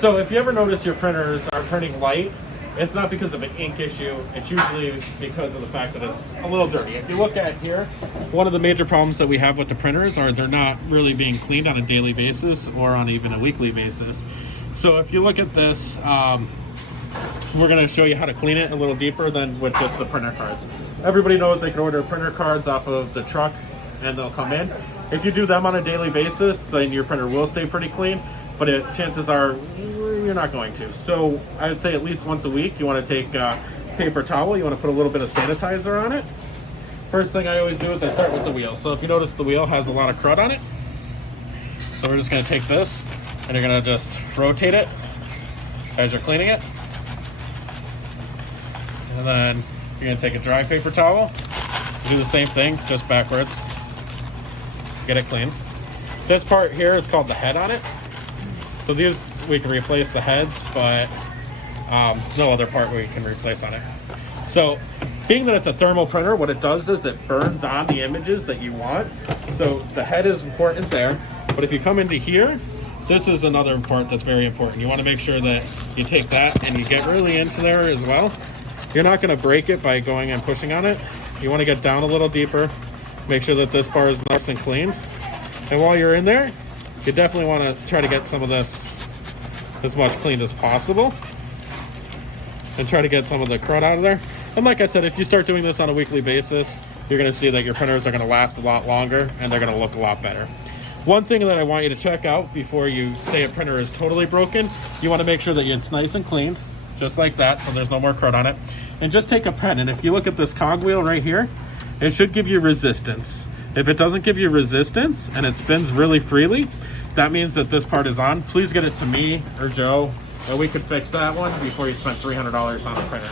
So if you ever notice your printers are printing light, it's not because of an ink issue. It's usually because of the fact that it's a little dirty. If you look at here, one of the major problems that we have with the printers are they're not really being cleaned on a daily basis or on even a weekly basis. So if you look at this, we're going to show you how to clean it a little deeper than with just the printer cards. Everybody knows they can order printer cards off of the truck and they'll come in. If you do them on a daily basis, then your printer will stay pretty clean, but chances are you're not going to. So I would say at least once a week you want to take a paper towel, you want to put a little bit of sanitizer on it. First thing I always do is I start with the wheel. So if you notice, the wheel has a lot of crud on it. So we're just going to take this and you're going to just rotate it as you're cleaning it. And then you're going to take a dry paper towel, do the same thing, just backwards, get it clean. This part here is called the head on it. So these, we can replace the heads, but no other part we can replace on it. So being that it's a thermal printer, what it does is it burns on the images that you want. So the head is important there, but if you come into here, this is another part that's very important. You want to make sure that you take that and you get really into there as well. You're not going to break it by going and pushing on it. You want to get down a little deeper, make sure that this bar is nice and cleaned. And while you're in there, you definitely want to try to get some of this as much cleaned as possible and try to get some of the crud out of there. And like I said, if you start doing this on a weekly basis, you're going to see that your printers are going to last a lot longer and they're going to look a lot better. One thing that I want you to check out before you say a printer is totally broken, you want to make sure that it's nice and cleaned, just like that, so there's no more crud on it. And just take a pen, and if you look at this cogwheel right here, it should give you resistance. If it doesn't give you resistance and it spins really freely, that means that this part is on. Please get it to me or Joe, and we could fix that one before you spend $300 on a printer.